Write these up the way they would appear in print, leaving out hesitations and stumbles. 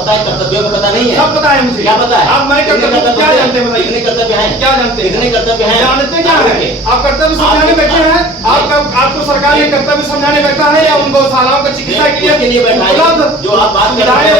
पता है, कर्तव्यों का पता नहीं है? सब पता है मुझे। क्या पता है? आप मैं कर्तव्य क्या जानते हैं बताइए? कितने कर्तव्य हैं? क्या जानते हैं? कितने कर्तव्य हैं? जानते क्या है? आप कर्तव्य समझाने बैठे हैं? आपको सरकार ने कर्तव्य समझाने बैठा है या उन गौशालाओं का चिकित्सा के लिए बैठा है? जो आप बात कर रहे हैं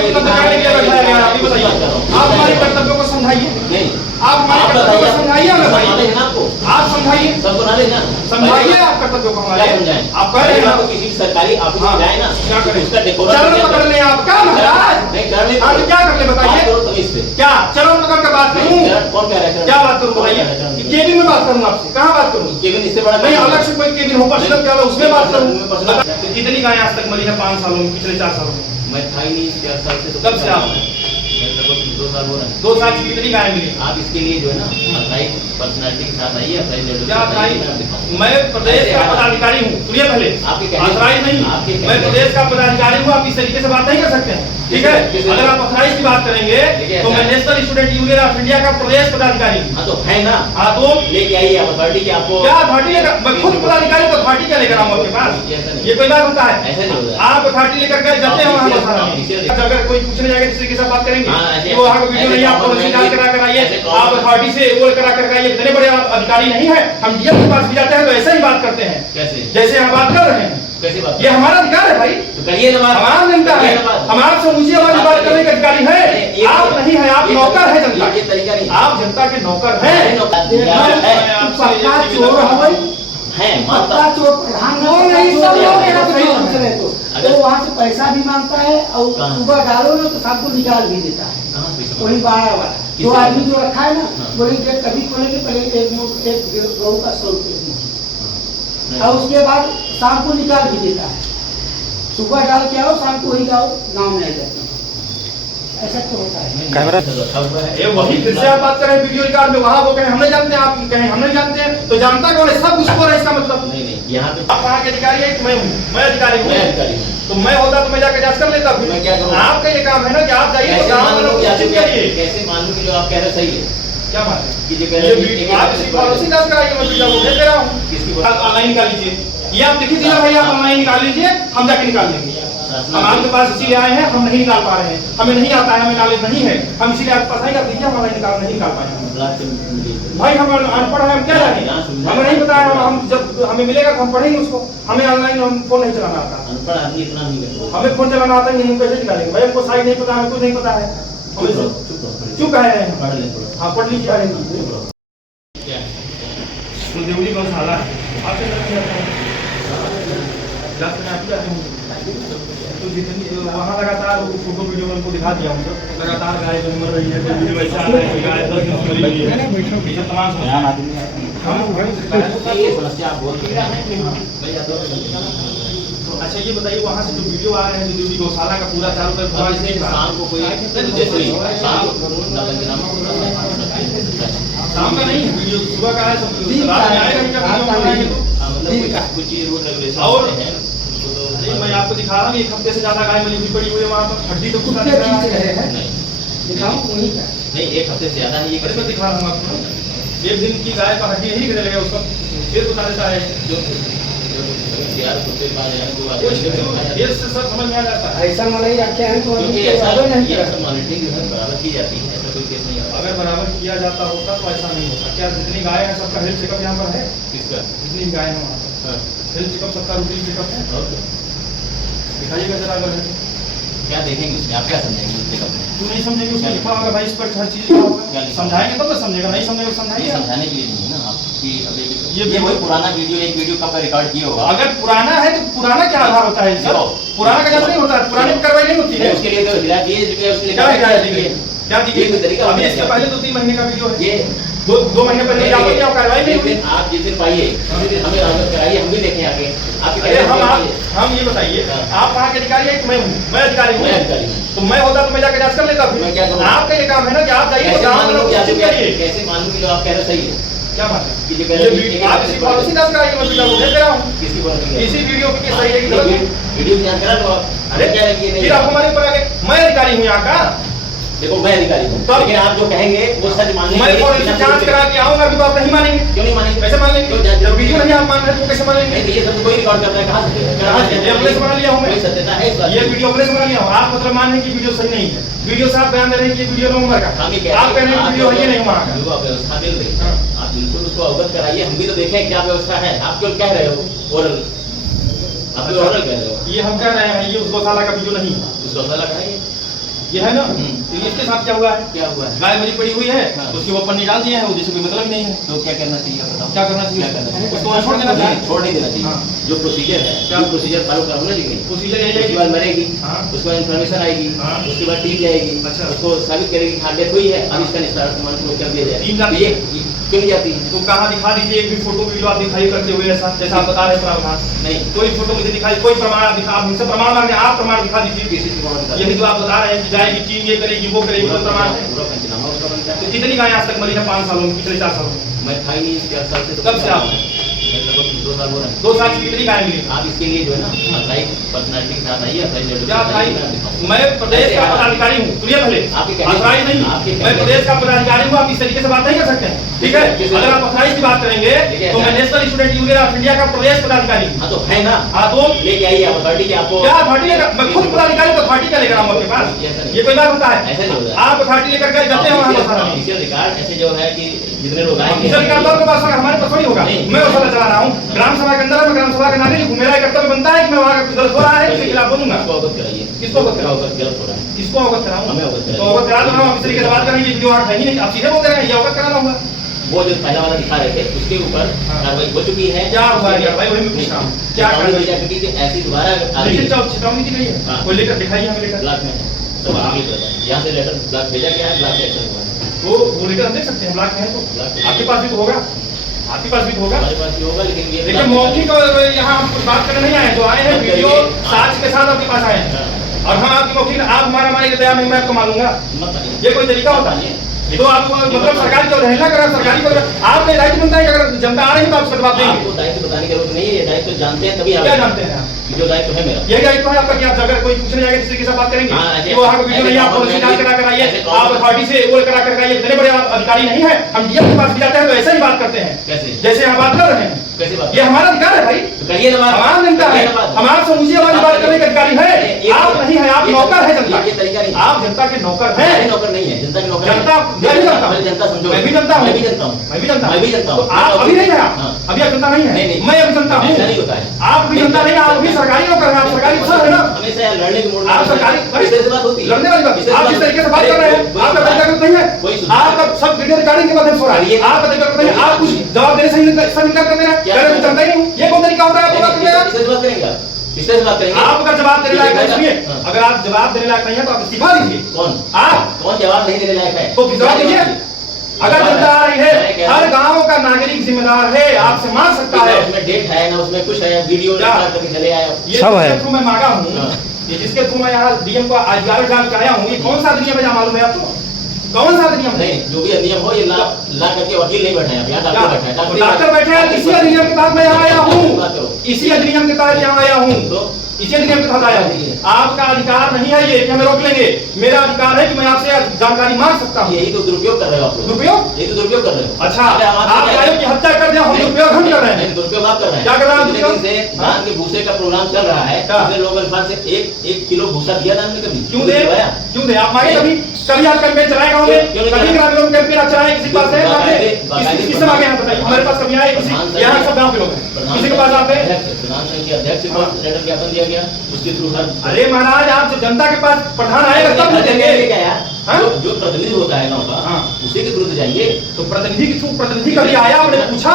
आप हमारे कर्तव्यों को समझाइए। नहीं, आप हमारे कर्तव्यों को समझाइए ना भाई। आपको आप समझाइए, सबको ना लेना, समझाइए आप कर्तव्यों को हमारे। आप कह रहे हैं तो किसी सरकारी ऑफिस में जाए ना, क्या करें? उसका डेकोरम चरण पकड़ ले आप क्या महाराज? नहीं चरण नहीं, आप क्या कर ले बताइए? करो तुम इससे क्या चरण पकड़ कर बात करूं? कौन कह रहा है? क्या बात करूं बताइए? केबिन में बात करूं आपसे? कहाँ बात करूं? केबिन इससे बड़ा नहीं, अलग से कोई केबिन हो पर्सनल क्या उसमें बात करूं? पर्सनल कितनी गायें आज तक मरी है 5 सालों में, पिछले 4 सालों में? मैं था ही नहीं 4 साल से। तो कब से आप? मैं लगभग 2 साल हो रहे हैं। 2 साल से कितनी गायें मिली? आप इसके लिए जो है ना अथराइज पर्सनालिटी के साथ आइए, अथराइज क्या अथराइज? मैं प्रदेश का पदाधिकारी हूँ, सुनिए पहले। अथराइज नहीं, मैं प्रदेश का पदाधिकारी हूँ। आप इस तरीके से बात नहीं कर सकते हैं, ठीक है? अगर आप अथराइज की बात करेंगे तो मैं national student union of India का प्रदेश पदाधिकारी हूँ। हाँ तो है ना। हाँ तो लेके आइए आप अथॉरिटी की। आपको क्या अथॉरिटी लेकर? मैं खुद पदाधिकारी तो अथॉरिटी क्या लेकर आऊँ आपके पास? ये कोई बात होता है? ऐसे नहीं होता। आप अथॉरिटी लेकर के जाते हैं वहाँ, अगर कोई पूछने जाएगा किसी के साथ बात करेंगे वो वहाँ वीडियो नहीं, आपको रसीद करा कर आइए, आप अथॉरिटी से वो करा कर आइए। इतने बड़े अधिकारी नहीं है हम। डीएम के पास भी जाते हैं तो ऐसे ही बात करते हैं कैसे? जैसे हम बात कर रहे हैं। कैसे बात? ये हमारा अधिकार है भाई, तो करिए ना बात। हमारा जनता है, हमारे से ऊंची आवाज बात करने का अधिकारी है। आप नहीं है, आप नौकर है जनता। ये तरीका नहीं, आप जनता के नौकर हैं। पक्का चोर है पक्का चोर प्रधानमंत्री नहीं, सब लोग एक दूसरे को तो वहाँ से पैसा भी मांगता है और सुबह डालो ना तो सबको निकाल भी देता है। वही बाड़ा वाला जो आदमी जो रखा है ना, बोलेंगे कभी खोलेंगे पहले एक गऊ का 100 रुपये और उसके बाद शाम को निकाल भी देता है। सुबह डाल के आओ, शाम को वही गाओ, नाम नहीं देते। ऐसा तो होता है। कैमरा ये वही फिर से आप बात करें वीडियो रिकॉर्ड में, वहाँ वो कहें हम नहीं जानते, आप कहें हम नहीं जानते हैं, तो जानता कौन है? सब उसको है, इसका मतलब नहीं नहीं। यहाँ पे आप वहाँ के अधिकारी है कि मैं हूँ? मैं अधिकारी हूँ। तो मैं होता तो मैं जाकर जांच कर लेता। मैं क्या करूँ? आपका ये काम है ना कि आप जाइए तो गाँव वालों को सूचित करिए। कैसे मालूम कि जो आप कह रहे सही है? क्या बात है कि जो कह ये रहे हैं आप इसी पॉलिसी जांच कराइए, मैं वीडियो को भेज दे रहा हूँ। किसकी ऑनलाइन निकाल लीजिए, ये आप लिखिए दिया भाई, आप ऑनलाइन निकाल लीजिए, हम जाके निकाल लेंगे। हम आपके पास इसीलिए आए हैं, हम नहीं निकाल पा रहे हैं, हमें नहीं आता है, हमें नॉलेज नहीं है, हम इसीलिए आपके पास आएंगे, दीजिए हम ऑनलाइन नहीं निकाल पाएंगे। भाई हम अनपढ़ हैं, हम क्या जाने, हमें नहीं पता है। हम जब हमें मिलेगा तो हम पढ़ेंगे उसको। हमें ऑनलाइन हम फोन नहीं चलाना आता, अनपढ़ आदमी इतना नहीं करता। हमें फोन चलाना आता नहीं, हम कैसे निकालेंगे भाई? हमको साइज नहीं पता, हमें कुछ नहीं पता है। क्यों कह रहे हैं? हाँ पढ़ लीजिए। देवली गौशाला तो जितनी वहाँ लगातार फोटो वीडियो में उनको दिखा दिया हमको, लगातार गाय जो मर रही है, कोई वीडियो ऐसा आ रहा है गाय 10 दिन मरी हुई है, ये तमाम समस्या आप बोल अच्छा ये बताइए वहाँ से जो वीडियो आ रहे हैं देवली गौशाला का पूरा चारों तरफ शाम को कोई शाम का नहीं है वीडियो, सुबह का है, सब रात में आएगा कुछ रूल रेगुलेशन और है। नहीं मैं आपको दिखा रहा हूँ, 1 हफ्ते से ज्यादा गाय मरी पड़ी हुई है वहाँ पर, हड्डी तो कुछ नहीं 1 हफ्ते से ज्यादा है। ये मैं दिखा रहा हूँ आपको, 1 दिन की गाय का हड्डी नहीं गिरने लगा, उसका फिर बता देता है जो सब समझ में आ जाता है। ऐसा मलाई रखे हैं तो मॉनिटरिंग बराबर की जाती है, ऐसा कोई केस नहीं है। अगर बराबर किया जाता होता तो ऐसा नहीं होता। क्या जितनी गाय है सबका हेल्थ चेकअप यहाँ पर है? किसका? जितनी गाय है वहाँ पर हेल्थ चेकअप सबका रूटीन चेकअप है। दिखाइएगा जरा अगर है क्या देखेंगे उसमें, आप क्या समझेंगे उस चेकअप में? तू नहीं समझेंगे उसमें लिखा होगा भाई, इस पर हर चीज लिखा होगा, समझाएंगे तब तो समझेगा, नहीं समझेगा समझाइए। समझाने के लिए नहीं है ना आपकी। अभी ये वही पुराना वीडियो, एक वीडियो कब का रिकॉर्ड किया होगा। अगर पुराना है तो पुराना क्या आधार होता है? पुराना का नहीं होता है, पुराने में कार्रवाई नहीं होती है। उसके लिए तो हिदायत दिए, उसके लिए क्या हिदायत दी गई? क्या दी गई तरीका? अभी इसके पहले 2-3 महीने का वीडियो है, ये 2 महीने पहले कार्रवाई नहीं हुई। आप जिस दिन पाइए उसी दिन हमें अवगत कराइए, हम भी देखें आगे आपके। हम ये बताइए, आप वहाँ के अधिकारी है कि मैं हूँ? मैं अधिकारी हूँ। तो मैं होता तो मैं जाकर जांच कर लेता। मैं क्या करूँ? आपका ये काम है ना कि आप जाइए तो गाँव वालों को सूचित करिए। कैसे मालूम कि जो आप कह रहे सही है? क्या बात है? कि आप इसी पॉलिसी जांच कराइए, मैं वीडियो को भेज दे रहा हूँ। किसकी पॉलिसी? इसी वीडियो की सही है कि गलत है? वीडियो की जांच करा लो आप। अरे क्या है, फिर आप हमारे ऊपर आगे, मैं अधिकारी हूँ यहाँ का, देखो मैं अधिकारी हूँ, तो लेकिन आप जो कहेंगे वो सच मानने मैं फॉरेंसिक जांच करा के आऊंगा अभी तो आप नहीं मानेंगे। क्यों नहीं मानेंगे? कैसे मान लेंगे? क्यों जब वीडियो नहीं आप मान रहे तो कैसे मानेंगे? नहीं, ये सब कोई रिकॉर्ड करता है, कहाँ से ये अपने से बना लिया हूं मैं। कोई सत्यता है इस बात ये की? वीडियो अपने से बना लिया हूं। आप मतलब मान रहे हैं कि वीडियो सही नहीं है, वीडियो से आप बयान दे रहे हैं कि ये वीडियो नवंबर का, हम ये कह आप कह रहे हैं कि वीडियो है नहीं वहाँ का। जो व्यवस्था मिल रही है हाँ। आप बिल्कुल उसको अवगत कराइए, हम भी तो देखें क्या व्यवस्था है। आप क्यों कह रहे हो ओरल, आप क्यों ओरल कह रहे हो? ये हम कह रहे हैं ये उस गौशाला का वीडियो नहीं है, उसको पता लगा है ये है ना। तो इसके साथ क्या हुआ है? क्या हुआ है? गाय मरी पड़ी हुई है, हाँ। उसके ऊपर निकाल दिए हैं, जिससे कोई मतलब ही नहीं है। तो क्या करना चाहिए बताओ? क्या करना चाहिए? क्या करना चाहिए? उसको वहाँ छोड़ देना चाहिए। छोड़ नहीं देना चाहिए। हाँ। जो प्रोसीजर है, क्या? जो प्रोसीजर फॉलो करना चाहिए। प्रोसीजर यही है उसके कि बाद मरेगी, हाँ। उसके बाद इन्फॉर्मेशन आएगी, हाँ। उसके बाद टीम जाएगी, अच्छा। उसको साबित करेगी कि हाँ डेथ हुई है, अब इसका निस्तारण समान को कर दिया जाए। टीम जाती है? क्यों नहीं जाती है? तो कहाँ दिखा दीजिए एक भी फोटो वीडियो आप दिखाई करते हुए ऐसा, जैसा आप बता रहे हैं प्रावधान। नहीं, कोई फोटो मुझे दिखाई, कोई प्रमाण आप दिखा, आप हमसे प्रमाण मांगे, आप प्रमाण दिखा दीजिए। किसी की प्रमाण दिखा यही तो आप बता रहे हैं कि जाएगी टीम, ये करेगी वो करेगी, वो प्रमाण है। पूरा पंचनामा उसका बनता है। तो कितनी गाय आज तक मरी है 5 सालों में, पिछले 4 सालों में? मैं था ही नहीं इसके 8 साल से। तो कब से आप? मैं लगभग 2 साल हो रहे हैं। 2 साल से कितनी गाय मिली? आप इसके लिए जो है ना अप्लाई पर्सनालिटी के साथ आइए, अप्लाई क्या भाई, मैं प्रदेश का पदाधिकारी हूँ, सुनिए पहले, आपके कहने- अथराइज नहीं, आपके मैं कहने- प्रदेश का पदाधिकारी हूँ, आप इस तरीके से बात नहीं कर सकते हैं, ठीक है? अगर आप अथराइज की बात करेंगे तो मैं national student union of India का प्रदेश पदाधिकारी हूँ। हाँ तो है ना, हाँ तो लेके आइए आप अथॉरिटी के। आपको क्या अथॉरिटी लेकर, मैं खुद पदाधिकारी तो अथॉरिटी का लेकर आऊंगा आपके पास, ये कोई बात होता है? ऐसे नहीं होता है। आप अथॉरिटी लेकर के जाते हैं वहाँ पर सारा ऑफिशियल रिकॉर्ड ऐसे जो है कि जितने लोग आएंगे ऑफिसर का आपके पास हमारे पास थोड़ी होगा। नहीं। मैं गौशाला चला रहा हूँ, ग्राम सभा के अंदर मैं ग्राम सभा का नागरिक हूँ, मेरा कर्तव्य बनता है कि मैं वहाँ का कुछ गलत हो रहा है इसके खिलाफ बोलूंगा। इसको अवगत कराइए। किसको अवगत कराऊं? अवगत गलत हो रहा है, इसको अवगत कराऊं? हमें अवगत कराइए। तो अवगत करा दो ना, आप इस तरीके से बात करेंगे, वीडियो आठ है ही नहीं, आप सीधे बोल रहे हैं ये अवगत कराना होगा। वो जो पहला वाला दिखा रहे थे उसके ऊपर हाँ। कार्रवाई हो चुकी है। क्या हुआ है भाई, वही मैं पूछ रहा हूँ, क्या कार्रवाई कार्रवाई? दी जा चुकी है कि ऐसी दोबारा लेकिन चेतावनी दी गई है, हाँ। कोई लेकर दिखाइए हमें लेकर। ब्लॉक में है, सब आगे चल रहा है। यहाँ से लेटर ब्लॉक भेजा गया है, ब्लॉक से एक्शन हुआ है। वो लेकर हम देख सकते हैं, ब्लॉक में है तो ब्लॉक में। आपके पास भी तो होगा, आपके पास भी तो होगा। हमारे पास भी होगा, लेकिन ये देखिए मौखिक यहाँ हम कुछ बात करने नहीं आए, जो आए हैं वीडियो साक्ष्य के साथ आपके पास आए हैं, और हाँ आपकी मौखिक आप हमारा मारेंगे तैयार नहीं, मैं आपको मारूंगा। मत आइए। ये कोई तरीका होता है? ये तो आपको मतलब सरकारी को रहना करा, सरकारी को आपने राइट बनता है कि अगर जनता आ रही है तो आप उसका जवाब देंगे। आपको दायित्व बताने की जरूरत नहीं है, ये दायित्व जानते हैं तभी क्या जानते हैं आप? जो दायित्व है मेरा। यही दायित्व है आपका कि आप अगर कोई पूछने जाएगा जिससे किसी बात करेंगे हाँ, कि वो वहाँ का वीडियो नहीं, आप पुलिस जांच करा कर आइए, आप अथॉरिटी से वो करा कर आइए, इतने बड़े आप अधिकारी नहीं है, हम डीएम के पास भी जाते हैं तो ऐसे ही बात करते हैं कैसे जैसे यहाँ बात कर रहे हैं। कैसे बात? ये हमारा अधिकार है भाई, तो करिए ना बात। हमारा जनता है, करिए ना बात। हमारा से ऊंची आवाज में बात करने का अधिकारी है। आप नहीं है, आप नौकर है जनता ये तरीका नहीं। आप जनता के नौकर मैं हैं। नौकर नहीं है, जनता के नौकर है। जनता मैं भी जनता हूं। मैं जनता समझो। मैं भी जनता हूं। मैं भी जनता हूं। मैं भी जनता हूं। मैं भी जनता हूं। तो आप अभी नहीं है, आप हाँ। अभी आप जनता नहीं है। नहीं, नहीं। मैं अभी जनता हूं। ऐसा नहीं होता है। आप भी जनता नहीं है, आप भी सरकारी नौकर हैं, आप सरकारी अफसर है ना। हमेशा यहाँ लड़ने की मूड में आप सरकारी इस तरह से बात होती है। लड़ने वाली बात, इस तरह आप जिस तरीके से बात कर रहे हैं आपका कोई ताकत नहीं है। कोई सुधार- आपका सब वीडियो रिकॉर्डिंग के माध्यम से हो रहा है, आपका ताकत नहीं है। आप कुछ जवाब देने से इनकार कर दे रहे हैं, कह रहे हैं जनता ही नहीं हूं। ये कौन तरीका होता है आपको बात करने का? किससे बात करेंगे आप? किससे बात करेंगे? आप अगर जवाब देने लायक नहीं, सुनिए, हाँ। अगर आप जवाब देने लायक नहीं है तो आप इस्तीफा दीजिए। कौन आप कौन जवाब नहीं देने लायक है? तो फिर जवाब दीजिए। अगर जनता आ रही है, हर गांव का नागरिक जिम्मेदार है, आपसे मांग सकता है। उसमें डेट है ना, उसमें कुछ है, वीडियो क्या? करके चले आए। ये सब है। जिसके थ्रू मैं मांगा हूँ, हाँ। ये जिसके थ्रू मैं यहाँ डीएम को आज 11 डाल के आया हूँ, ये कौन सा अधिनियम है जहाँ मालूम है आपको? कौन सा अधिनियम है? नहीं, जो भी नियम हो ये ला करके वकील नहीं बैठे हैं, यहाँ क्या? डॉक्टर बैठा है। डॉक्टर बैठे हैं, इसी अधिनियम के तहत मैं यहाँ आया बात करो। हूँ, इसी अधिनियम के तहत यहाँ आया हूँ, तो इसी अधिनियम के तहत आया हूँ। आपका अधिकार नहीं है ये कि हमें रोक लेंगे, मेरा अधिकार है कि मैं आपसे जानकारी मांग सकता हूँ। यही तो दुरुपयोग कर रहे हो आप लोग। दुरुपयोग? यही तो दुरुपयोग कर रहे हो। अच्छा, अरे आप गायों की हत्या कर दिया, हम दुरुपयोग हम कर रहे हैं। नहीं, दुरुपयोग आप कर रहे हैं। क्या कर रहे हैं आप इतने दुरुपयोग? दिन से धान के भूसे का प्रोग्राम चल रहा है, क्या? कितने लोगों के पास से एक किलो भूसा दिया था हमने कभी? क्यों दे? दिलवाया? क्यों दे? आप मांगे कभी? कभी आप कैंपेन चलाए गाँव में? क्यों नहीं कभी चलाए? ग्रामीणों में कैंपेन आप चलाए किसी के पास है? बाकायदे- किससे मांगे हैं बताइए? हमारे पास कभी आए किसी? यहाँ सब गाँव के लोग हैं, किसी के पास आप है? प्रधान संघ के अध्यक्ष को लेटर ज्ञापन दिया गया, उसके थ्रू हर अरे महाराज, आप जब जनता के पास प्रधान आएगा तब न देंगे। हाँ? जो प्रतिनिधि होता है गाँव का, हाँ। उसी के थ्रू तो जाएंगे। तो प्रतिनिधि के थ्रू प्रतिनिधि कभी आया? आपने पूछा?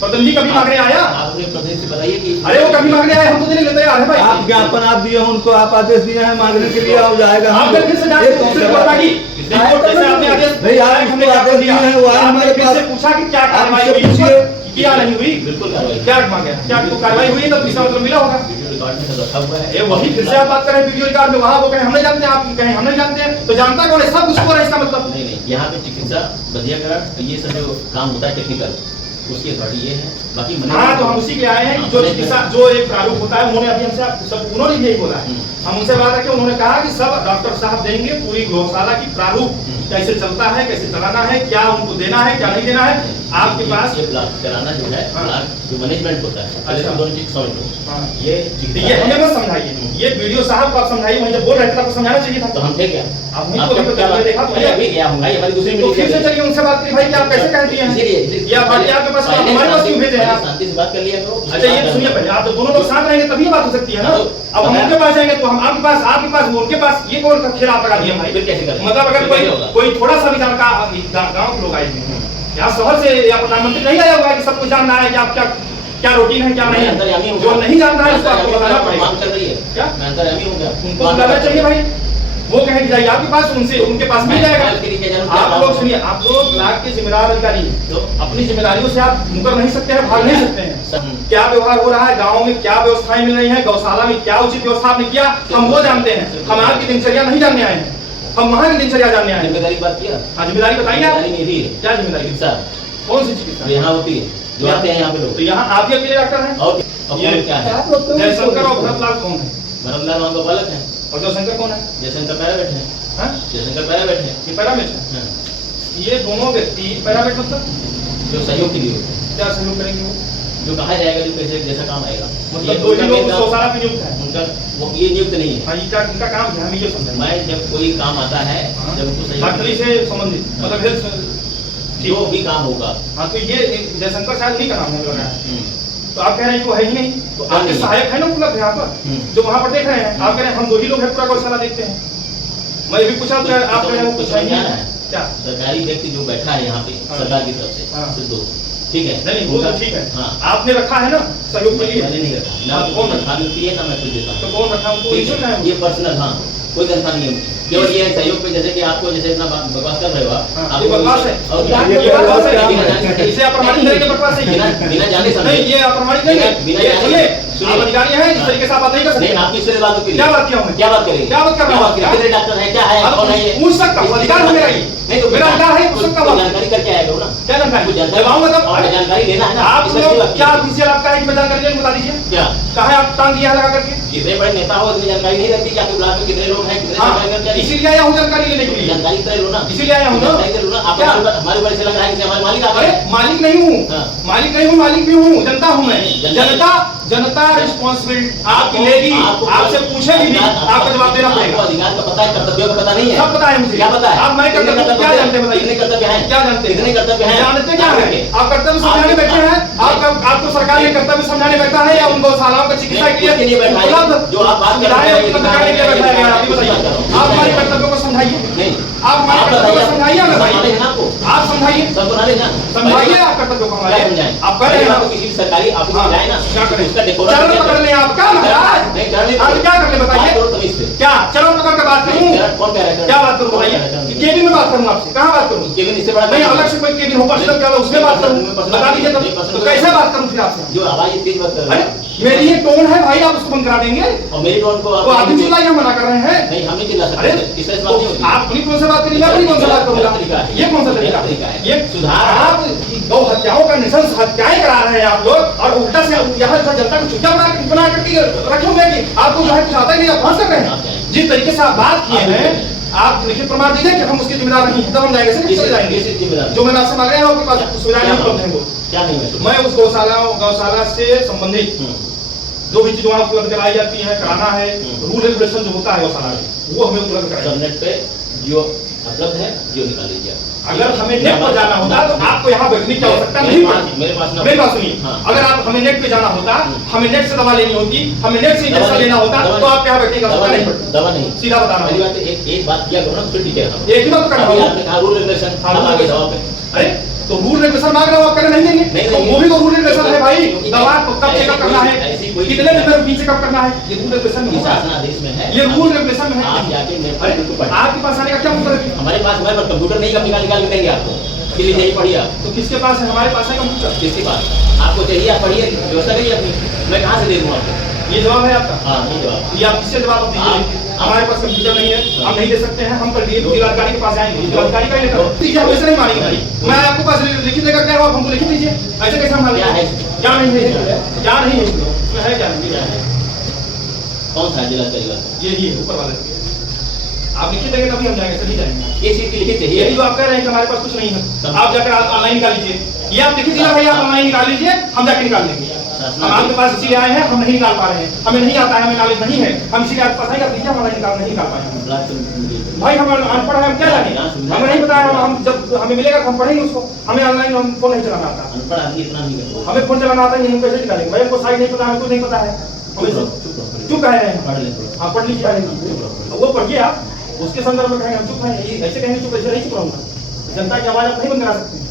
प्रतिनिधि कभी मांगने आया? आप अपने प्रतिनिधि से बताइए कि अरे वो कभी मांगने आए, हम तो देने लेते हैं अरे भाई। आप ज्ञापन आप दिए उनको, आप आदेश दिए हैं मांगने के लिए, आओ जाएगा। आप फिर से जाके उससे रिपोर्ट मांगी। रिपोर्ट जैसे आपने आदेश नहीं, आप हमने उसको आदेश दिया। दिए हैं, वो आए आपने हमारे फिर पास। से पूछा कि क्या कार्रवाई उससे हुई? पूछिए। क्या नहीं हुई? बिल्कुल कार्रवाई। क्या मांगे? क्या तो कार्रवाई हुई है तो इसका मतलब मिला होगा। वीडियो रिकॉर्ड में सब रखा हुआ है। ये वही फिर से आप बात करें वीडियो रिकॉर्ड में, वहाँ वो कहें हम नहीं जानते, आप कहें हम नहीं जानते हैं, तो जानता कौन है? सब कुछ हो रहा है, इसका मतलब नहीं, यहाँ पे चिकित्सा बधियाकरण ये सब जो काम होता है टेक्निकल, उसकी अथॉरिटी ये है। बाकी हाँ, तो हम उसी के आए हैं कि जो चिकित्सा जो एक प्रारूप होता है, उन्होंने अभी हमसे सब उन्होंने भी यही बोला है। हम उनसे बात है कि उन्होंने कहा कि सब डॉक्टर साहब देंगे पूरी गौशाला की प्रारूप, कैसे चलता है, कैसे चलाना है, क्या उनको देना है, क्या नहीं देना है। आपके पास ये ब्लॉक कराना जो है, जो मैनेजमेंट होता है, अच्छा, दोनों चीज समझ लो। ये हमें मत समझाइए, ये वीडियो साहब को आप समझाइए, वहीं जब बोल रहे थे आपको समझाना चाहिए था। तो हम थे क्या? आप हमको भी क्या देखा तो अभी गया हूँ, हमारी दूसरी तो फिर से चलिए उनसे बात करिए भाई कि आप कैसे कह दिए हैं, या बाकी आपके पास हमारे पास क्यों भेजे हैं आप? शांति से बात कर लिया करो। अच्छा ये सुनिए पहले, आप तो दोनों लोग साथ रहेंगे तभी बात हो सकती है ना। अब हम उनके पास जाएंगे तो हम आपके पास वो उनके पास, ये कौन खेल आप लगा दिए भाई? फिर कैसे करें? मतलब अगर कोई थोड़ा सा भी जानकार गाँव के लोग आए हैं यहाँ शहर से, या प्रधानमंत्री नहीं आया हुआ है कि सब कुछ जानना है कि आप क्या रूटीन है क्या नहीं है, जो नहीं जानता है उसको आपको बताना पड़ेगा। चल रही है क्या अंतर्यामी हो गया, उनको बुलाना चाहिए भाई, वो कहे कि जाइए आपके पास, उनसे उनके पास मिल जाएगा। आप लोग सुनिए, आप लोग ब्लॉक के जिम्मेदार अधिकारी हैं, तो अपनी जिम्मेदारियों से आप मुकर नहीं सकते हैं, भाग नहीं सकते हैं। क्या व्यवहार हो रहा है गाँव में, क्या व्यवस्थाएं मिल रही है, गौशाला में क्या उचित व्यवस्था आपने किया, हम वो जानते हैं। हम आपकी दिनचर्या नहीं जानने आए हैं, हम वहाँ की दिनचर्या जानने आए हैं। जिम्मेदारी बात किया। हाँ जिम्मेदारी बताइए आप, मेरी है। क्या जिम्मेदारी? चिकित्सा। कौन सी चिकित्सा यहाँ होती है, जो आते हैं यहाँ पे लोग। तो यहाँ आप ही अकेले डॉक्टर हैं? और ये क्या है? जयशंकर और भरतलाल कौन है? भरतलाल वहाँ का बालक है, और जयशंकर कौन है? जयशंकर पैरामेट है। हाँ? जयशंकर पैरामेट है। ये पैरामेट है। हाँ। ये दोनों व्यक्ति पैरामेट मतलब जो सहयोग के लिए होते हैं, क्या सहयोग करेंगे वो? जो कहा जाएगा, जो कैसे जैसा काम आएगा, मतलब दो ही लोग गौशाला पे नियुक्त है? उनका वो ये नियुक्त नहीं है। हाँ, इनका काम है, हमें ये समझना मैं जब कोई काम आता है, हाँ। जब उनको सहयोग डॉक्टरी से संबंधित मतलब हेल्थ, जो भी काम होगा। हाँ तो ये जयशंकर शायद नहीं का नाम है लग रहा है। तो आप कह रहे हैं कि वो है ही नहीं, तो आपके नहीं। सहायक है ना उपलब्ध यहाँ पर, जो वहाँ पर देख रहे हैं। आप कह रहे हैं हम दो ही लोग हैं पूरा गौशाला देखते हैं। मैं भी पूछा तो आप कह रहे हैं वो कुछ है क्या? सरकारी व्यक्ति जो बैठा है यहाँ पे सरकार की तरफ से, हाँ। सिर्फ दो, ठीक है? नहीं वो तो ठीक है। हाँ। आपने रखा है ना सहयोग के लिए? मैंने नहीं रखा, ना कौन रखा भी है, ना मैं कुछ देता हूँ। तो कौन रखा? उनको इशू है ये पर्सनल, हाँ, कोई तनख्वाह नहीं है, केवल ये सहयोग पे, जैसे कि आपको जैसे इतना बकवास कर रहे हो आप, ये बकवास है। और ये बकवास है, इसे अप्रमाणित तरीके बकवास है। बिना जाने समझे नहीं, ये अप्रमाणित नहीं है। सुनिए, आप अधिकारी हैं, इस तरीके से आप बात नहीं कर सकते। नहीं, आप किस तरह बात करिए? क्या बात किया हूं मैं? क्या बात करेंगे? क्या बात कर रहा हूं? कितने डॉक्टर हैं, क्या है, कौन है ये? पूछ सकता हूं, अधिकार है मेरा ये। नहीं तो मेरा अधिकार है, पूछ सकता हूं। जानकारी करके आएगा ना? क्या जानकारी? जानकारी लगाऊंगा तब। और जानकारी लेना है ना। आप लोग क्या ऑफिशियल आपका है कि मैं जानकारी लेने बता दीजिए। क्या कहा है आप टांग दिया लगा करके? कितने बड़े नेता हो, इतनी जानकारी नहीं रहती कि आपके ब्लॉक में कितने लोग हैं, कितने जानकारी? इसीलिए आया हूँ जानकारी लेने के लिए। जानकारी तो लो ना, इसीलिए आया हूँ ना। जानकारी तो लो ना। आप हमारे ऊपर से लग रहा है कि हमारे मालिक आ अरे गए। मालिक नहीं हूँ, हाँ। मालिक नहीं हूँ, मालिक भी हूँ, जनता हूँ मैं। जनता रिस्पॉन्सिबिलिटी आपकी लेगी, आपसे पूछेगी भी, आपको जवाब देना पड़ेगा। अधिकार का पता है, कर्तव्यों का पता नहीं है। सब पता है मुझे। क्या पता है? आप मैं कर्तव्य क्या जानते हैं? कितने कर्तव्य हैं? क्या जानते हैं? कितने कर्तव्य हैं? जानते क्या है? आप कर्तव्य समझाने बैठे हैं? आपको सरकार ने कर्तव्य समझाने बैठा है या उन गौशालाओं का चिकित्सा के लिए बैठा है? जो आप बात कर रहे हैं, आप हमारे कर्तव्यों को समझाइए। नहीं, आप हमारे कर्तव्य को समझाइए ना भाई। नॉलेज है ना आपको? आप समझाइए, सबको नॉलेज है ना? समझाइए आप कर्तव्यों को हमारे। क्या समझाएं? आप कह रहे हैं आपको किसी भी सरकारी ऑफिस में जाए ना, क्या करें? उसका डेकोरम चरण पकड़ लें आप, क्या महाराज? नहीं, चरण नहीं आप क्या कर ले बताइए? बात करो तमीज से। क्या चरण पकड़ के बात करूं? कौन कह रहा है? क्या बात करूं बताइए? केबिन में बात करूं आपसे? कहाँ बात करूं? केबिन इससे बड़ा नहीं, अलग से कोई केबिन हो, पर्सनल क्या उसमें बात करूं? बता दीजिए तब। तो कैसे बात करूं फिर आपसे? जो आवाज तेज मत करो। अरे मेरी ये टोन है भाई, आप उसको बंद करा देंगे? और मेरी टोन को तो आदमी चिल्लाइए, हम मना कर रहे हैं। नहीं, हम नहीं चिल्ला सकते। अरे इस तरह से बात नहीं होती। आप अपनी टोन से बात करिए, मैं अपनी टोन से बात करूंगा। ये कौन सा तरीका है? ये सुधार। आप गौ हत्याओं का निशंस हत्याएं करा रहे हैं आप लोग, और उल्टा से यहाँ जनता को चुपचाप बना करके रखे हुए हैं कि आपको जो है कुछ आता ही नहीं, आप फंस कर रहे हैं। जिस तरीके से आप बात किए हैं, आप लिखित प्रमाण दीजिए कि हम उसके जिम्मेदार नहीं हैं, तब हम जाएंगे से चले जाएंगे। जो मैं आपसे मांग रहे हैं आपके पास सुविधाएं नहीं उपलब्ध है वो क्या नहीं है? मैं उस गौशाला से संबंधित जो भी चीज वहाँ उपलब्ध कराई जाती है, कराना है, रूल रेगुलेशन जो होता है गौशाला में, वो हमें उपलब्ध कराइए। नेट पे जियो उपलब्ध है, जियो निकाल लीजिए। अगर हमें नेट पर जाना होता तो आपको यहाँ बैठने की आवश्यकता नहीं पड़ती। मेरे पास मेरी बात सुनिए, अगर आप हमें नेट पे जाना होता, हमें नेट से दवा लेनी होती, हमें नेट से इंजेक्शन लेना होता, तो आप यहाँ बैठने की आवश्यकता नहीं पड़ती। दवा नहीं, सीधा बताना मेरी बात एक बात किया करो ना, फिर ठीक है। एक ही बात करना होगा। आपने कहा रूल रेगुलेशन, हम आगे दवा पे। अरे तो रूल रेगुलेशन मांग रहे हो, आप करने नहीं देंगे? तो वो भी तो रूल रेगुलेशन है भाई। दवा को कब चेकअप करना है, कितने दिन में रूटीन चेकअप करना है, ये रूल रेगुलेशन में शासन आदेश में है। ये रूल रेगुलेशन में है। आप जाके मेरे पास बिल्कुल पढ़िए। आपके पास आने का क्या मतलब है? हमारे पास हमारे पास कंप्यूटर नहीं, कब निकाल के देंगे आपको? इसलिए यही पढ़िए आप। तो किसके पास है? हमारे पास है कंप्यूटर। किसके पास? आपको चाहिए, आप पढ़िए, व्यवस्था करिए अपनी। मैं कहाँ से दे दूँ आपको? ये जवाब है आपका? हाँ, ये जवाब। ये आप किससे जवाब दीजिए? हमारे पास कंप्यूटर नहीं है, हम नहीं दे सकते हैं, हम पर जिलाधिकारी के पास जाएंगे, जिलाधिकारी का लेकर दीजिए, हम ऐसे नहीं मानेंगे। मैं आपके पास लिखित लेकर क्या आप हमको लिखित दीजिए, ऐसे कैसे हम क्या है? क्या नहीं है, क्या नहीं है इसमें है क्या नहीं? कौन सा जिलाधिकारी? ये ऊपर वाला आप लिखित देंगे तभी हम जाएंगे, सभी जाएंगे। ये चीज की लिखित चाहिए। यही तो आप कह रहे हैं कि हमारे पास कुछ नहीं है, आप जाकर ऑनलाइन निकाल लीजिए, ये आप लिखित दिया भैया, आप ऑनलाइन निकाल लीजिए, हम जाकर निकाल लेंगे। हम आपके पास इसीलिए आए हैं, हम नहीं निकाल पा रहे हैं, हमें नहीं आता है, हमें नॉलेज नहीं है, हम इसीलिए आपके पास आए, आप दीजिए, हम ऑनलाइन निकाल नहीं निकाल पाएंगे। भाई हम अनपढ़ हैं, हम क्या जाने, हमें नहीं पता है, हम जब हमें मिलेगा तो हम पढ़ेंगे उसको, हमें ऑनलाइन हम फोन नहीं चलाना आता, अनपढ़ आदमी इतना नहीं करता। हमें फोन चलाना आता है, हम कैसे निकालेंगे? भाई हमको साइड नहीं पता, हमको नहीं पता है, चुप है, हाँ पढ़ लीजिए, वो पढ़िए आप, उसके संदर्भ में कहेंगे हम चुप हैं, ऐसे कहेंगे चुप, ऐसे नहीं चुप रहूंगा। जनता की आवाज आप नहीं बंद करा सकते,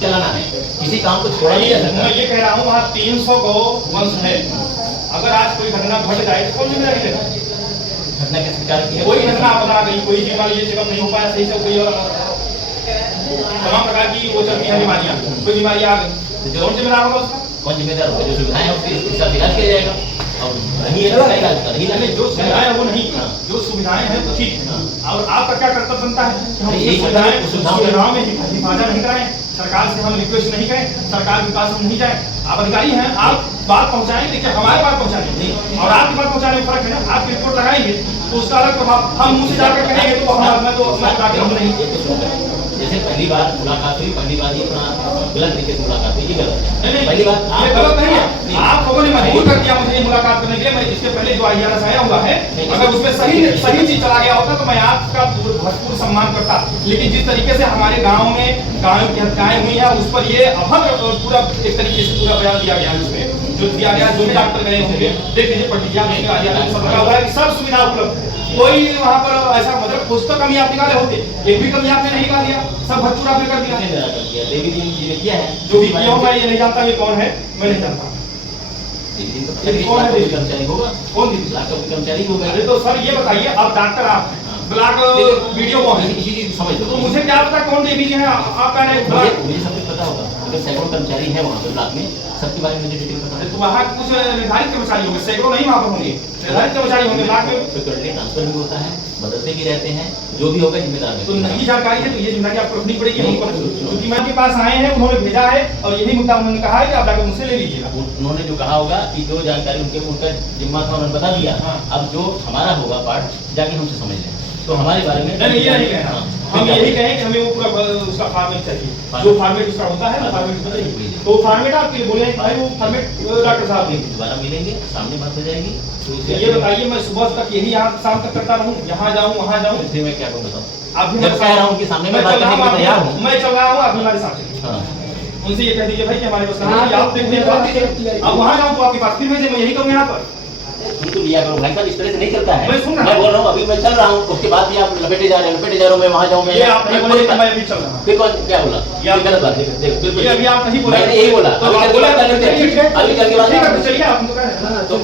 चलाना है, किसी काम को छोड़ा नहीं जा सकता। मैं ये कह रहा हूँ वहाँ 300 गौ वंश है, अगर आज कोई घटना घट जाए तो कौन जिम्मेदारी लेगा? घटना के शिकार की है, कोई घटना बता गई, कोई बीमारी ये चेकअप नहीं हो पाया सही से, कोई और तमाम प्रकार की वो चलती है बीमारियाँ, कोई बीमारी आ गई, कौन जिम्मेदार होगा उसका? कौन जिम्मेदार होगा? जो सुविधाएं हैं उसके साथ इलाज किया जाएगा, और नहीं है तो क्या इलाज करें? नहीं, जो सुविधाएं हैं वो नहीं, जो सुविधाएं हैं वो ठीक है, और आपका क्या कर्तव्य बनता है कि हम ये सुविधाओं में हिफाजत नहीं कराएं, सरकार से हम रिक्वेस्ट नहीं करें, सरकार के पास हम नहीं जाएं। आप अधिकारी हैं, आप बात पहुंचाएं, देखिए हमारे बात पहुंचाएं और आपकी बात पहुंचाने में फर्क है ना। आप रिपोर्ट लगाएंगे तो उसका अलग प्रभाव, हम मुंह से जाकर कहेंगे तो हमारा तो अपना हम नहीं। जैसे पहली बार मुलाकात हुई, पहली बार ये इतना गलत तरीके से मुलाकात हुई, ये गलत है। नहीं, पहली बार ये गलत नहीं है, आप लोगों ने मजबूर कर दिया मुझे मुलाकात करने के लिए। मैं इसके पहले जो IRS आया हुआ है, अगर उसमें सही चीज चला गया होता तो मैं आपका भरपूर सम्मान करता, लेकिन जिस तरीके से हमारे गाँव में गायों की हत्याएं हुई है, उस पर ये अभद्र पूरा एक तरीके से पूरा बयान दिया गया, उसमें जो दिया गया, जो भी डॉक्टर गए होंगे, देख लीजिए पट्टी सब सुविधा उपलब्ध है, कोई वहाँ पर ऐसा मतलब कुछ तो कमी आप निकाले होते, एक भी कमी आपने नहीं निकाल दिया, सब भरपूर आपने कर दिया। देवी दिन जी ने किया है, जो भी किया हो, मैं ये नहीं जानता ये कौन है, मैं नहीं जानता कौन है कर्मचारी होगा, कौन कर्मचारी होगा। अरे तो सर ये बताइए, अब डॉक्टर आप ब्लॉक वीडियो कौन है, इसी चीज समझ लो, तो मुझे क्या पता कौन देवी जी है, आप कह रहे हैं मुझे सब कुछ पता होगा। अगर सैकड़ों कर्मचारी है वहाँ पे ब्लॉक में, सबके बारे में मुझे डिटेल पता है। तो वहाँ कुछ निर्धारित कर्मचारी होंगे, सैकड़ों नहीं वहाँ पर होंगे, निर्धारित कर्मचारी होंगे ब्लॉक में, ट्रांसफर भी होता है, बदलते भी रहते हैं, जो भी होगा जिम्मेदार है। तो नहीं जानकारी है तो ये जिम्मेदारी आपको रखनी पड़ेगी हमको, क्योंकि मैं आपके पास आए हैं, उन्होंने भेजा है और यही मुद्दा उन्होंने कहा है कि आप जाकर मुझसे ले लीजिएगा। उन्होंने जो कहा होगा कि जो जानकारी उनका जिम्मा था उन्होंने बता दिया, अब जो हमारा होगा पार्ट जाके हमसे समझ लें, तो हमारे बारे में नहीं, ये नहीं कहना, हम यही कहें कि हमें वो पूरा उसका फॉर्मेट चाहिए, जो फॉर्मेट उसका होता है फॉर्मेट बताइए, तो फॉर्मेट आपके लिए बोले भाई वो फॉर्मेट डॉक्टर साहब देंगे, दोबारा मिलेंगे, सामने बात हो जाएगी। तो ये बताइए, मैं सुबह तक यही यहाँ शाम तक करता रहूँ, यहाँ जाऊँ वहाँ जाऊँ, इसलिए मैं क्या कहूँ बताऊँ, आप जब कह रहा हूँ कि सामने में बात करने के लिए तैयार हूँ, मैं चल रहा हूँ, आप हमारे साथ चलिए, उनसे ये कह दीजिए भाई कि हमारे पास आप देखिए, अब वहाँ जाऊँ तो आपके पास फिर भेजे, मैं यही करूँ यहाँ पर तो लिया करो भाई साहब, इस तरह से नहीं चलता है। मैं बोल रहा हूँ अभी मैं चल रहा हूँ, उसके बाद भी आप लपेटे जा रहे हो, मैं वहाँ जाऊँ, मैं ये आप नहीं बोले कि मैं अभी चल रहा हूँ, फिर कौन क्या बोला, ये गलत बात है, बिल्कुल अभी आप नहीं बोले, मैंने यही बोला, तो आप बोला अभी चल के बाद चलिए आप तो कह रहे हैं, तो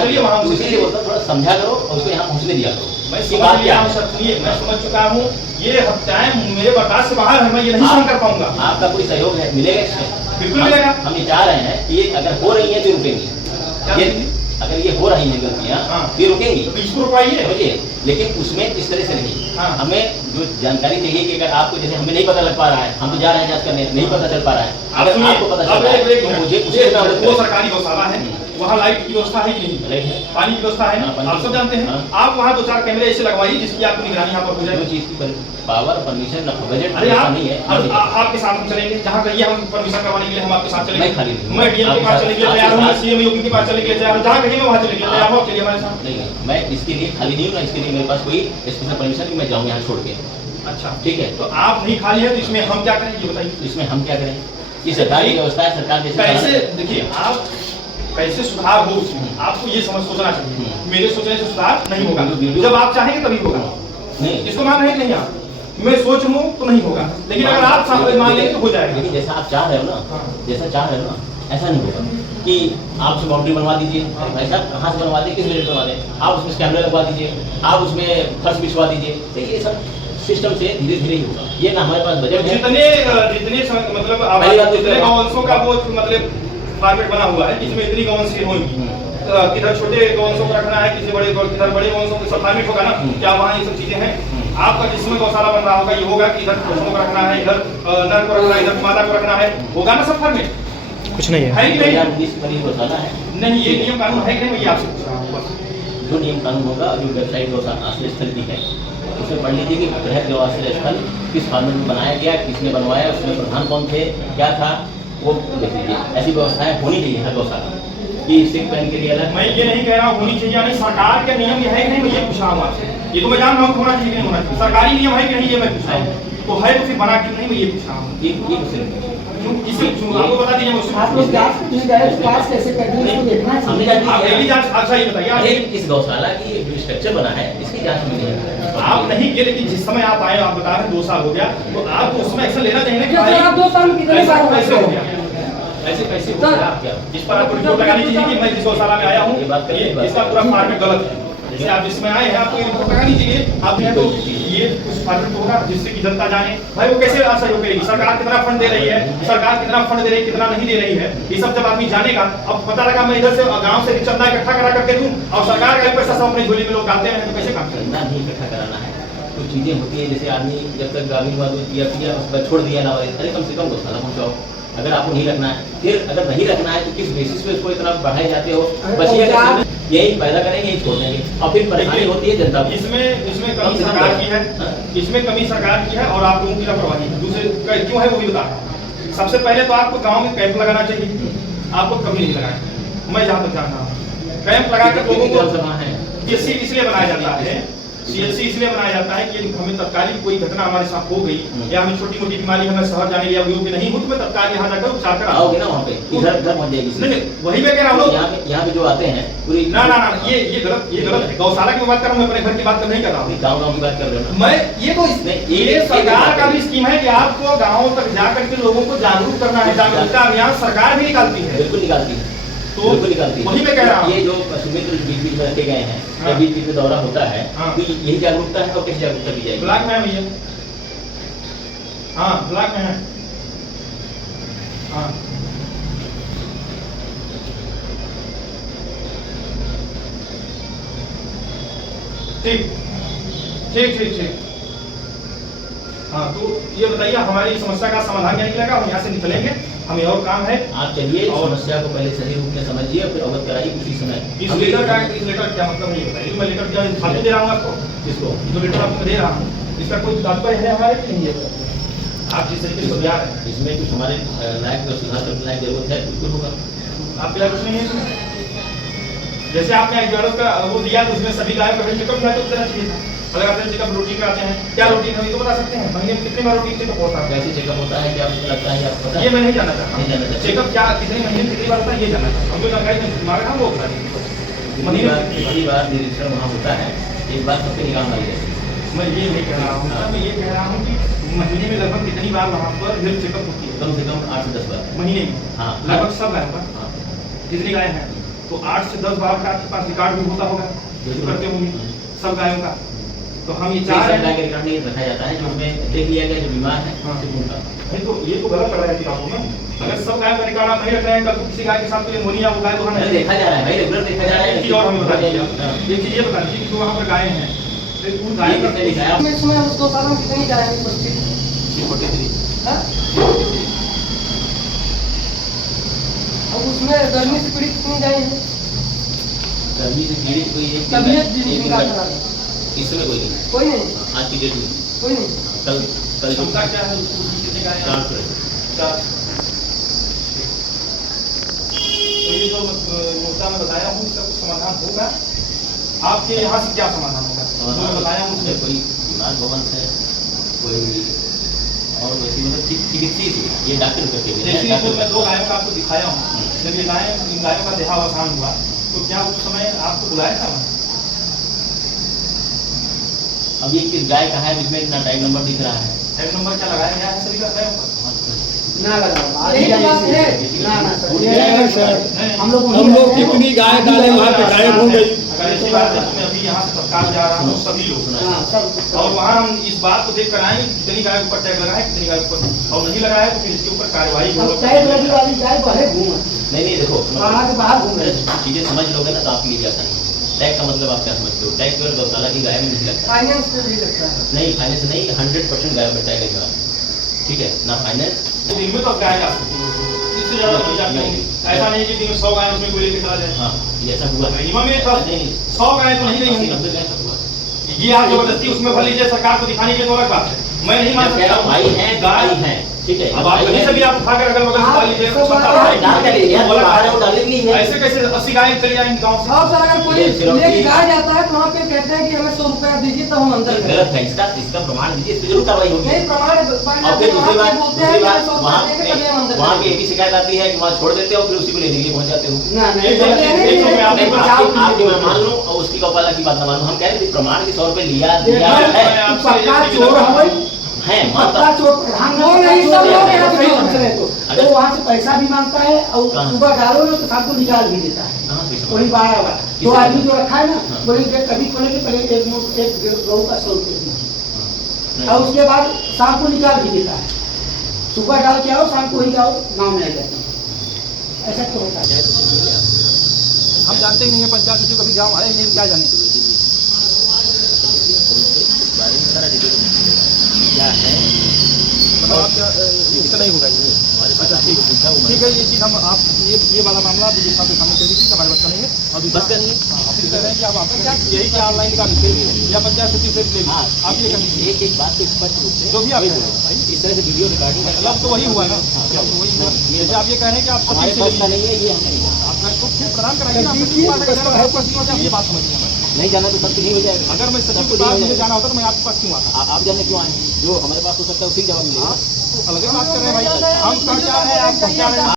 चलिए वहाँ इसीलिए बोलता थोड़ा समझा करो और उसको यहाँ पहुँचने दिया करो। मैं समझ गया हूँ सर, सुनिए मैं समझ चुका हूँ, ये हत्याएं मेरे बर्दाश्त से बाहर है, मैं ये नहीं सहन कर पाऊंगा। आपका कोई सहयोग है मिलेगा इसमें? बिल्कुल मिलेगा। हम ये चाह रहे हैं कि अगर हो रही है तो रुकेंगे, अगर ये हो रही है गलतियाँ ये रुकेंगी तो इसको रुकवाइए, समझिए, लेकिन उसमें इस तरह से नहीं। हमें जो जानकारी चाहिए कि अगर आपको जैसे हमें नहीं पता लग पा रहा है, हम तो जा रहे हैं जांच करने, नहीं पता चल पा रहा है, अगर आपको पता चल रहा है तो मुझे वो सरकारी गौशाला है, वहाँ लाइट की व्यवस्था है कि नहीं, पानी की व्यवस्था है ना, आप सब जानते हैं, आप वहाँ 2-4 कैमरे ऐसे लगवाइए जिसकी आपको निगरानी यहाँ पर हो जाए। चीज की पावर परमिशन बजट अरे आप नहीं है, आपके साथ हम चलेंगे, जहाँ कहिए हम परमिशन करवाने के लिए हम आपके साथ चलेंगे, मैं खाली नहीं, मैं डीएम के पास चले के लिए तैयार हूँ, मैं सीएम योगी के पास चले के लिए तैयार हूँ, जहाँ कहिए मैं वहाँ चले के लिए तैयार हूँ, चलिए हमारे साथ। नहीं, मैं इसके लिए खाली नहीं हूँ ना, इसके लिए मेरे पास कोई स्पेशल परमिशन मैं जाऊँ यहाँ छोड़ के। अच्छा ठीक है, तो आप नहीं खाली है तो इसमें हम क्या करें ये बताइए। इसमें हम क्या करें, ये सरकारी व्यवस्था है, सरकार कैसे देखिए आप कैसे सुधार हो उसमें आपको ये सोचना चाहिए, मेरे सोचने से सुधार नहीं होगा, जब आप चाहेंगे तभी होगा। नहीं, इसको मान रहे नहीं आप, मैं सोच लूँ तो नहीं होगा, लेकिन अगर आप मान लेंगे तो हो जाएगा। लेकिन जैसा आप चाह रहे हो ना, जैसा चाह रहे हो ना, ऐसा नहीं होगा कि आप उसमें बाउंड्री बनवा दीजिए, भाई साहब कहाँ से बनवा दें, किस वजह से बनवा दें, आप उसमें कैमरे लगवा दीजिए, आप उसमें फर्श बिछवा दीजिए, तो ये सब सिस्टम से धीरे धीरे ही होगा। ये ना हमारे पास बजट है, जितने मतलब गौवंशों का वो मतलब फॉर्मेट बना हुआ है जिसमें इतनी गौवंश होंगी, किधर छोटे गौवंशों को रखना है, किसी बड़े किधर बड़े गौवंशों को सब फॉर्मेट होगा ना, क्या वहाँ ये सब चीजें हैं? आपका जिसमें गौशाला बन रहा होगा ये होगा कि इधर पशुओं को रखना है, इधर नर को रखना है, इधर मादा को रखना है, होगा ना सब फॉर्मेट? कुछ नहीं है कि नहीं? इस पर ये गौशाला है नहीं, ये नियम कानून है कि नहीं, मैं आपसे पूछ रहा हूँ बस। जो नियम कानून होगा, जो वेबसाइट गौशाला आश्रय स्थल की है उसमें पढ़ लीजिए कि बृहद गौ आश्रय स्थल किस फॉर्मेट में बनाया गया, किसने बनवाया, उसमें प्रधान कौन थे, क्या था, वो देख लीजिए। ऐसी व्यवस्थाएं होनी चाहिए हर गौशाला कि सिख पैन के लिए अलग। मैं ये नहीं कह रहा हूँ होनी चाहिए या नहीं, सरकार के नियम ये है कि नहीं, मैं ये पूछ रहा हूँ आपसे। ये तो मैं जान रहा हूँ होना चाहिए कि नहीं होना चाहिए, सरकारी नियम है कि नहीं ये मैं पूछ रहा हूँ। तो है तो फिर बना कि नहीं, मैं ये पूछ रहा हूँ। आपको बता दीजिए, आप लोग जांच नहीं गए तो पास कैसे कर दिए, इसको देखना चाहिए। आप डेली जांच, अच्छा ये बताइए, इस गौशाला की जो स्ट्रक्चर बना है इसकी जांच में नहीं है। आप नहीं किए, लेकिन जिस समय आप आए, आप बता रहे हैं 2 साल हो गया, तो आप उसमें एक्शन लेना चाहिए ना कि आप 2 साल कितने ऐसा साल कैसे हो गया, ऐसे कैसे हो गया क्या? इस पर आपको रिपोर्ट लगानी चाहिए कि मैं जिस गौशाला में आया हूँ इसका पूरा फॉर्मेट गलत है। जैसे आप जिसमें आए हैं आपको ये रिपोर्ट लगानी चाहिए। आप तो ये कुछ फॉर्मेट होगा जिससे कि जनता जाने भाई वो कैसे सहयोग करेगी, सरकार कितना फंड दे रही है, सरकार कितना फंड दे रही है, कितना नहीं दे रही है, ये सब जब आदमी जानेगा। अब पता लगा मैं इधर से गाँव से चंदा इकट्ठा करा करके दूं और सरकार का पैसा सब अपनी झोली में लोग डालते हैं, तो कैसे काम करें? चंदा नहीं इकट्ठा कराना है, कुछ चीजें होती है जैसे आदमी जब तक गाभिन हुआ दूध पिया उसके बाद छोड़ दिया ना, अरे कम से कम गौशाला पहुँचाओ। अगर आपको नहीं रखना है, फिर अगर नहीं रखना है तो किस बेसिस पे उसको इतना बढ़ाए जाते हो, बस यही पैदा करेंगे, यही छोड़ देंगे और फिर परेशानी होती है जनता को। इसमें कमी सरकार की है, इसमें कमी सरकार की है और आप लोगों की लापरवाही है। दूसरे क्यों है वो भी बता रहा हूँ। सबसे पहले तो आपको गांव में कैंप लगाना चाहिए, आपको कभी नहीं लगाया, मैं जहाँ तक जान रहा हूँ। कैंप लगा कर लोगों को इसलिए बनाया जाता है, CLC इसलिए बनाया जाता है कि हमें तत्कालीन कोई घटना हमारे साथ हो गई या हमें छोटी मोटी बीमारी, हमें शहर जाने के योग्य नहीं हूँ, तो मैं तत्काल यहाँ जाकर उपचार करा आओगे ना वहाँ पे, इधर पहुँच जाएगी। नहीं, वही मैं कह रहा हूँ। यहाँ पे जो आते हैं पूरी ना ये गलत है। गौशाला की बात कर रहा हूँ, मैं अपने घर की बात नहीं कर रहा हूँ, गाँव की बात कर रहे हो। मैं ये सरकार का भी स्कीम है कि आपको गाँव तक जाकर के लोगों को जागरूक करना है। जागरूकता अभियान सरकार भी निकालती है, बिल्कुल निकालती है, तो वही मैं कह रहा हूँ। ये जो सुमित्र बीच में रखे गए हैं, बीच में दौरा होता है, तो यही जागरूकता है और कैसे जागरूकता की जाएगी? ब्लॉक में है भैया, हाँ ब्लॉक में है, हाँ ठीक ठीक ठीक ठीक। हाँ तो ये बताइए हमारी समस्या का समाधान क्या निकलेगा, हम यहाँ से निकलेंगे, हमें और काम है। आप चलिए समस्या को पहले सही रूप में समझिए और फिर अवगत कराइए उसी समय। इस लेटर क्या मतलब है बताइए? मैं लेटर क्या फालतू दे रहा हूँ आपको? किसको? जो लेटर आपको दे रहा हूँ इसका कोई तात्पर्य है हमारे कि नहीं है? आप जिस तरीके से समझा रहे हैं इसमें कुछ हमारे लायक सुधार करने की जरूरत है, बिल्कुल होगा। आपके यहाँ कुछ नहीं है इसमें? जैसे आपने एक का वो दिया तो उसमें सभी गायों का चेकअप किया तो देना चाहिए था। अगर आप चेकअप रूटीन कराते हैं, क्या रूटीन है ये तो बता सकते हैं? महीने में कितनी बार रूटीन चेकअप होता है? कैसे चेकअप होता है, क्या आपको लगता है आपको पता है? ये मैं नहीं जानना चाहता। नहीं जानना चाहता। चेकअप क्या कितने महीने में कितनी बार होता है ये जानना चाहता हूँ। हमको जानकारी नहीं, तुम्हारा काम वो बता दीजिए। कितनी बार निरीक्षण वहाँ होता है, एक बार सबके निकाल मारी जाती है। मैं ये नहीं कह रहा हूँ, मैं ये कह रहा हूँ कि महीने में लगभग कितनी बार वहाँ पर हेल्थ चेकअप होती है? कम से कम 8 से 10 बार महीने में? हाँ लगभग सब गायों का? हाँ जितनी गाय हैं तो 8 से 10 बार का आपके पास रिकॉर्ड भी होता होगा, जो करते होंगे सब गायों का। तो हम ये चाह रहे हैं कि रिकॉर्ड नहीं रखा जाता है, जो उसमें देख लिया गया जो बीमार है उनका। नहीं तो ये तो गलत कर रहा है किताबों में। अगर सब गायों का रिकॉर्ड आप नहीं रख रहे हैं, कल किसी गाय के साथ तो निमोनिया वो गाय को हमें देखा जा रहा है भाई, रेगुलर देखा जा रहा है। एक चीज और हमें बता दीजिए, एक चीज ये बता दीजिए कि जो वहाँ पर गायें हैं उन गायों का दिखाया इसमें उस 2 सालों में कितनी गाय बचती है? 43। अब उसमें गर्मी से पीड़ित कितनी गाय है? गर्मी से पीड़ित कोई एक तबीयत जिनका खराब है इस समय कोई नहीं, कोई नहीं, आज की डेट में कोई नहीं। कल क्षमता क्या है कितने गायें? 4 तो ये जो मुद्दा मैं बताया हूँ इसका कुछ समाधान होगा? आपके यहाँ से क्या समाधान होगा जो मैं बताया हूँ उसमें? कोई बीमार भवन से कोई और वैसी मतलब चिकित्सीय ये डॉक्टर करके जैसे तो मैं 2 गायों का आपको दिखाया हूँ, जब ये इन गायों का देहावसान हुआ तो क्या उस समय आपको बुलाया था? अब ये किस गाय का है जिसमें इतना टाइम नंबर दिख रहा है? टाइम नंबर क्या लगाया गया है सभी गायों पर? ना लगाओ, यही तो बात है। ना सर, हम लोग कितनी गाय डाले वहाँ पे गायब हो गई। अगर ऐसी बात है तो मैं अभी यहाँ से तत्काल जा रहा हूँ सभी लोग हाँ, सब और वहाँ हम इस बात को देख कर आएंगे कि कितनी गाय के ऊपर टैग लगा है कितनी गाय के ऊपर और नहीं लगा है तो फिर इसके ऊपर कार्रवाई अब होगी। टैग लगी वाली गाय भले घूम नहीं देखो वहाँ के बाहर घूम रहे चीजें समझ लोगे ना तो आपके लिए आसान है। टैग का मतलब आप क्या समझते हो? टैग केवल गौशाला की गाय में नहीं लगता। फाइनेंस पे भी लगता है। नहीं फाइनेंस नहीं, 100% गाय पर टैग लगेगा। ठीक है ना फाइनेंस दिन में तो गाय जा सकती है इससे ज्यादा नहीं जाती होंगी। ऐसा नहीं कि दिन में 100 गाय उसमें कोई लेके चला जाए। हाँ ये ऐसा हुआ है। मिनिमम ये नहीं 100 गाय तो नहीं होंगी। 90 गाय का हुआ। ये आप जबरदस्ती उसमें भर लीजिए सरकार को दिखाने के लिए तो अलग बात है। मैं नहीं मान मैं कह रहा सकता हूँ भाई हैं गाय हैं ठीक है। अब आप कहीं से भी आप उठाकर अगर बगल से डाल लीजिए हाँ, पता हाँ, है। डाल कर यार बाहर वो डाले नहीं है। ऐसे कैसे 80 गाय चली जाएंगी गाँव से। और सर अगर कोई ये सिर्फ लेके की- गाय जाता है तो वहाँ पे कहते हैं कि हमें 100 रुपया दीजिए तो हम अंदर करें। गलत है इसका प्रमाण दीजिए, इस पे जरूर कार्रवाई होगी। नहीं प्रमाण और फिर दूसरी बात बोलते हैं कि हमें 100 वहाँ रुपया देंगे तभी हम अंदर वहाँ करेंगे। पे ये भी शिकायत आती है कि वहाँ छोड़ देते हो फिर उसी को लेने के लिए पहुँच जाते हो। ना नहीं एक गलत एक- है। एक- एक- नहीं, बचाव के आपकी लिए मैं मान लूं और उसकी गौपाला की बात ना मानूं, हम कह रहे थे प्रमाण के 100 रुपए लिया देखो, है तू पक्का चोर है भाई। है पक्का मानता चोर प्रधान वो नहीं, सब लोग यहाँ पे चोर दूसरे को अगर- वो वहाँ से पैसा भी मांगता है और कहाँ? सुबह डालो ना तो सबको निकाल भी देता है। कहाँ से समझ? वही बारह वाला तो किसने? आदमी जो रखा है ना हाँ। बोले कभी खोलेंगे पहले एक गऊ का 100 रुपये दीजिए नहीं। और उसके बाद शाम को निकाल भी देता है। सुबह डाल के आओ शाम को ही आओ गाँव में आ जाते हैं। ऐसा तो होता है। हम जानते ही नहीं है पंचायत सचिव कभी गाँव आए नहीं क्या जाने। क्या है मतलब आप इसका नहीं होगा ये। हमारे पास आपको पूछा हुआ ठीक है ये चीज़ हम आप ये वाला मामला विजय साहब के सामने कह दीजिए हमारे बस का नहीं है और दूसरा बस करनी है। आप फिर कह रहे हैं कि आप क्या यही क्या ऑनलाइन का लिखे या पंचायत सचिव से ले हाँ आप ये कर दीजिए एक बात तो स्पष्ट रूप से जो भी आप वही कह रहे बोलो। हैं। इस तरह से वीडियो रिकॉर्डिंग मतलब तो वही हुआ ना मतलब तो वही हुआ जैसे आप ये कह रहे हैं कि आप हमारे सचिव पास से का ले नहीं है ये हमने नहीं जाना। आपका तो फिर प्रदान कराइए ना। आप सचिव के पास अगर आपके पास नहीं होता आप ये बात समझिए हमारी। नहीं जाना तो सबको नहीं हो जाएगा। अगर मैं सचिव सबको के पास नहीं हो मुझे जाएगा। जाना होता तो मैं आपके पास क्यों आता। आप जाने क्यों आए? जो हमारे पास हो सकता है उसी जवाब मिलेगा। तो अलग बात कर रहे हैं भाई हम कहाँ जा रहे हैं आप कहाँ जा रहे हैं।